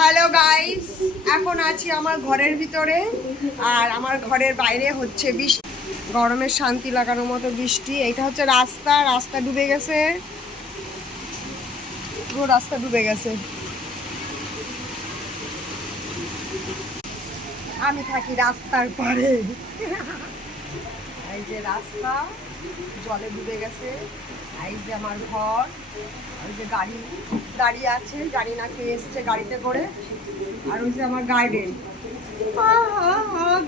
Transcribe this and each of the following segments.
Hello guys, এখন আছি আমার ঘরের ভিতরে আর আমার ঘরের বাইরে হচ্ছে বৃষ্টি। গরমের শান্তি লাগানোর মতো বৃষ্টি। এইটা হচ্ছে রাস্তা ডুবে গেছে, পুরো রাস্তা ডুবে গেছে। আমি থাকি রাস্তার পাড়ে। এই যে রাস্তা জলে ডুবে গেছে, এই যে আমার ঘর, ওই যে গাড়ি দাঁড়িয়ে আছে, জানি না কে এসছে গাড়িতে করে। আর ওই যে আমার গার্ডেন,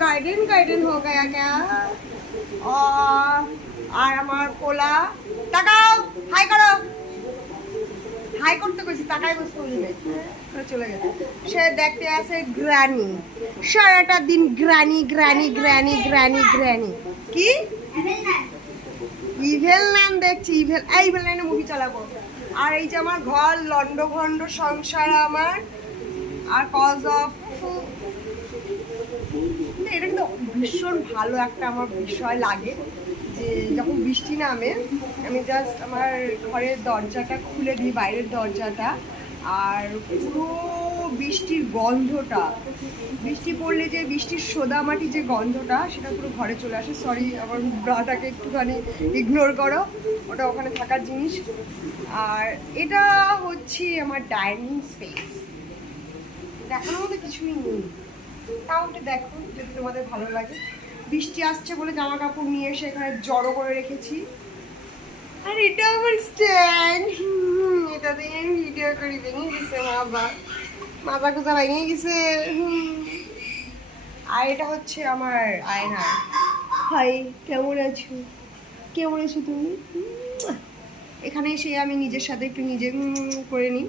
গার্ডেন গার্ডেন হো গয়া ক্যা। আর আমার পোলা, তাকাও, হাই করো, হাই করতে কইছি, তাকাই বসতে বলবে, চলে গেছে। সে দেখতে আছে গ্রানি, সারাটা দিন granny granny granny granny granny. কি ইভেল নাম দেখছি, ইভেল ইভেল নাইনে মুভি চালাবো। আর এই যে আমার ঘর, লন্ডভন্ড সংসার আমার। আর কজ অফ এটা কিন্তু ভীষণ ভালো একটা আমার বিষয় লাগে যে যখন বৃষ্টি নামে আমি জাস্ট আমার ঘরের দরজাটা খুলে দিই, বাইরের দরজাটা, আর পুরো বৃষ্টির গন্ধটা, বৃষ্টি পড়লে যে বৃষ্টির সোদা মাটি যে গন্ধটা, সেটা পুরো ঘরে চলে আসে। সরি, আমার ব্রাটাকে একটুখানি ইগনোর করো, ওটা ওখানে থাকার জিনিস। আর এটা হচ্ছে আমার ডাইনিং স্পেস। দেখানোর মতো কিছুই নেই, তাও ওটা দেখো যদি তোমাদের ভালো লাগে। বৃষ্টি আসছে বলে জামা কাপড় নিয়ে এসে এখানে জড়ো করে রেখেছি। আর এটা আমার স্ট্যান্ড, এটা দিয়ে আমি ভিডিও করি। ভেঙে গেছে মাজা কুজা ভেঙে গেছে। আর এটা হচ্ছে আমার আয়না। হাই, কেমন আছো, কেমন আছো তুমি? এখানে এসে আমি নিজের সাথে একটু নিজে করে নিই।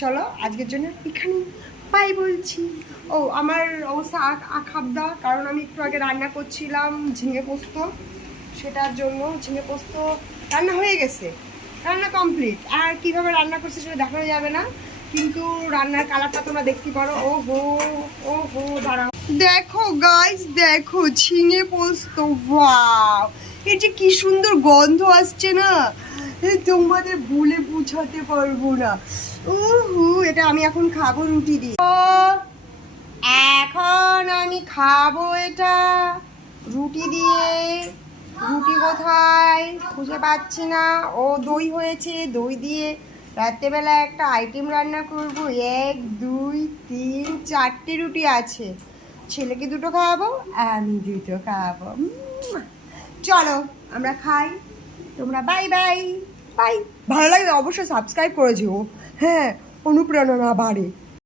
চলো আজকের জন্য এখানে বাই বলছি। ও, আমার অবস্থা আখাবদা, কারণ আমি একটু আগে রান্না করছিলাম ঝিঙে পোস্ত, সেটার জন্য ঝিঙে পোস্ত রান্না হয়ে গেছে, রান্না কমপ্লিট। আর কিভাবে রান্না করছে সেটা দেখানো যাবে না, কিন্তু রান্নার কালারটা তোমরা দেখতে পারো। ও হো দাঁড়াও, দেখো গাইস, দেখো ঝিঙে পোস্ত, ওয়াও, এই যে কি সুন্দর গন্ধ আসছে না, তোমাদের বলে বোঝাতে পারবো না। এটা আমি এখন খাবো রুটি দিয়ে। এখন আমি খাবো এটা রুটি দিয়ে। রুটি কোথায় খুঁজে পাচ্ছি না। ও, দই হয়েছে, দই দিয়ে রাত্রেবেলা একটা আইটেম রান্না করব। 1 2 3 4টে রুটি আছে, ছেলেকে 2টো খাওয়াবো, আমি 2টো খাওয়াবো। চলো আমরা খাই, তোমরা বাই বাই বাই। ভালো লাগলে অবশ্যই সাবস্ক্রাইব করে যেও, হ্যাঁ, অনুপ্রেরণা বাড়ে।